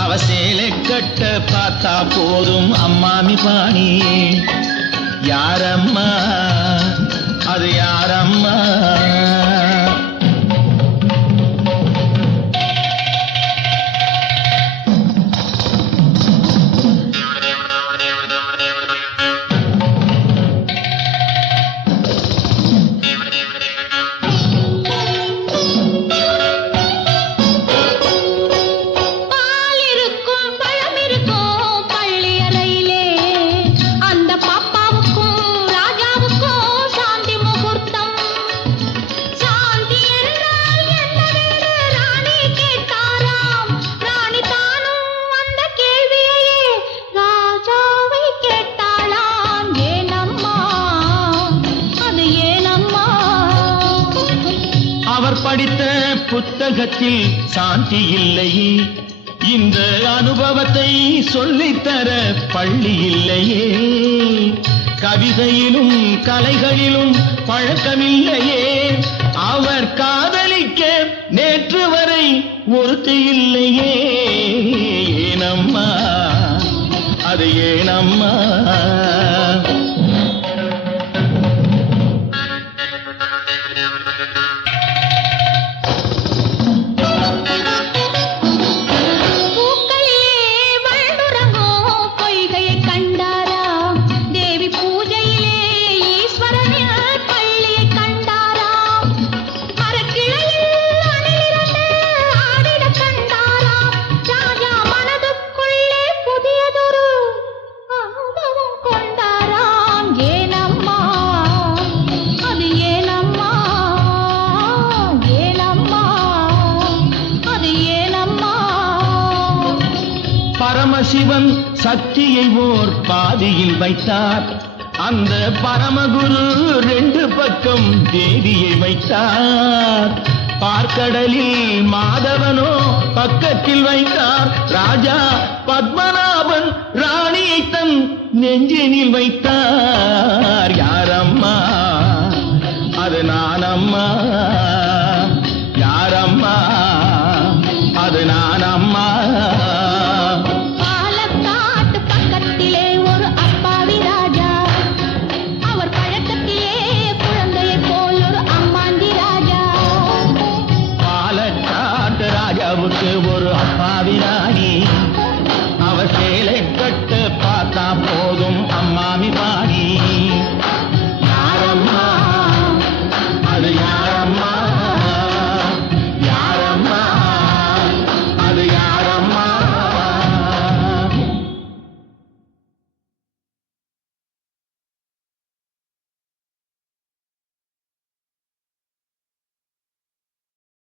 அவ சேலை கட்ட பார்த்தா போதும் அம்மாமி பாணி. யாரம்மா அது யாரம்மா? படித்த புத்தகத்தில் சாந்தி இல்லையே, இந்த அனுபவத்தை சொல்லித்தர பள்ளி இல்லையே. கவிதையிலும் கலைகளிலும் பழக்கமில்லையே, அவர் காதலிக்க நேற்று வரை ஒருத்தி இல்லையே. ஏனம்மா அது ஏனம்மா? பரமசிவன் சக்தியை ஓர் பாதியில் வைத்தார், அந்த பரமகுரு ரெண்டு பக்கம் தேவியை வைத்தார். பார்க்கடலில் மாதவனோ பக்கத்தில் வைத்தார், ராஜா பத்மநாபன் ராணியை தன் நெஞ்சினில் வைத்தார். யாரம்மா அது நானம்மா? யாரம்மா அது நானம்மா? ராஜாவுக்கு